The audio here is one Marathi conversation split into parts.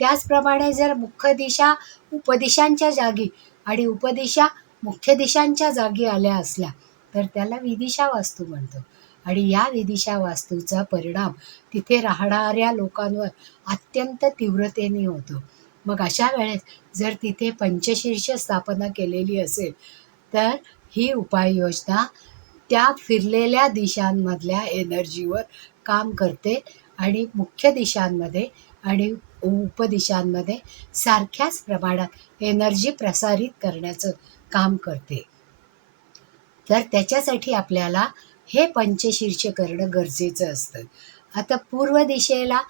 त्याचप्रमाणे जर मुख्य दिशा उपदिशांच्या जागी आणि उपदिशा मुख्य दिशांच्या जागी आल्या असल्या तर त्याला विदिशा वास्तू म्हणतो. आणि या विदिशा वास्तूचा परिणाम तिथे राहणाऱ्या लोकांवर अत्यंत तीव्रतेने होतो. मग अशा वेळेस जर तिथे पंचशीर्ष स्थापना केलेली असेल तर ही उपाययोजना त्या फिरलेल्या दिशांमधल्या एनर्जीवर काम करते आणि मुख्य दिशांमध्ये आणि उपदिशांमध्ये सारख्याच प्रमाणात एनर्जी प्रसारित करण्याचं काम करते. तर त्याच्यासाठी आपल्याला हे पंचशीर्ष करणं गरजेचं असतं. आता पूर्व दिशेला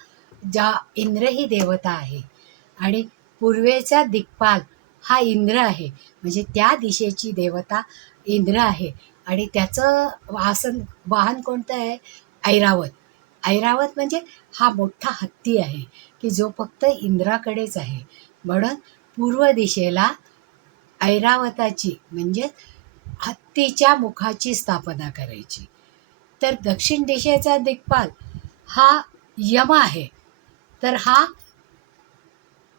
ज्या इंद्र ही देवता आहे आणि पूर्वेचा दिग्पाल हा इंद्र आहे म्हणजे त्या दिशेची देवता इंद्र आहे आणि त्याचं आसन वाहन कोणतं आहे? ऐरावत. ऐरावत म्हणजे हा मोठा हत्ती आहे की जो फक्त इंद्राकडेच आहे. म्हणून पूर्व दिशेला ऐरावताची म्हणजे हत्तीच्या मुखाची स्थापना करायची. तर दक्षिण दिशेचा दिग्पाल हा यम आहे. तर हा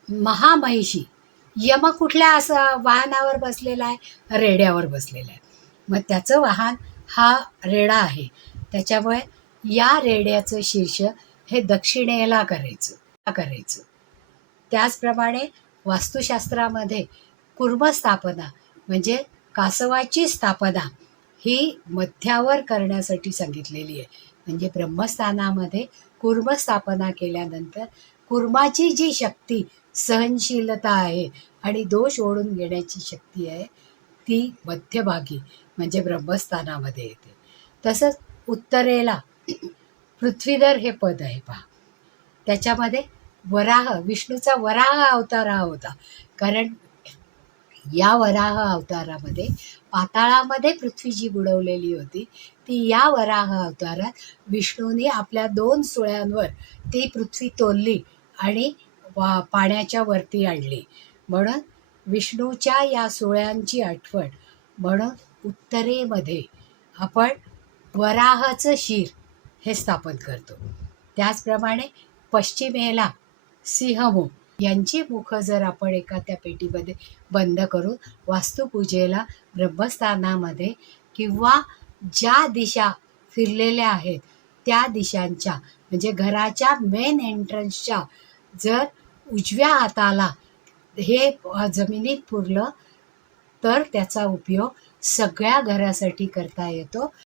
महामहिषी यम कुठल्या असं वाहनावर बसलेला आहे? रेड्यावर बसलेला आहे. मग त्याचं वाहन हा रेडा आहे. त्याच्यामुळे या रेड्याचं शीर्ष हे दक्षिणेला करायचं करायचं. त्याचप्रमाणे वास्तुशास्त्रामध्ये कुर्मस्थापना म्हणजे कासवाची स्थापना ही मध्यावर करण्यासाठी सांगितलेली आहे. म्हणजे ब्रह्मस्थानामध्ये कुर्मस्थापना केल्यानंतर कुर्माची जी शक्ती सहनशीलता आहे आणि दोष ओढून घेण्याची शक्ती आहे ती मध्यभागी म्हणजे ब्रह्मस्थानामध्ये येते. तसंच उत्तरेला पृथ्वीधर हे पद आहे पहा. त्याच्यामध्ये वराह विष्णूचा वराह अवतार हा होता. कारण या वराह अवतारामध्ये पाताळामध्ये पृथ्वी जी बुडवलेली होती ती या वराह अवतारात विष्णूने आपल्या दोन सुळ्यांवर ती पृथ्वी तोलली आणि वा पाण्याच्या वरती आणली. म्हणून विष्णूच्या या सुळ्यांची आठवण म्हणून उत्तरेमध्ये आपण वराहाचं शिर हे स्थापन करतो. त्याचप्रमाणे पश्चिमेला सिंहमुख यांची मुखं जर आपण एका त्या पेटीमध्ये बंद करून वास्तुपूजेला ब्रह्मस्थानामध्ये किंवा ज्या दिशा फिरलेल्या आहेत त्या दिशांच्या म्हणजे घराच्या मेन एंट्रन्सच्या जर उजव्या हाताला हे जमिनीत पुरलं तर त्याचा उपयोग सगळ्या घरासाठी करता येतो.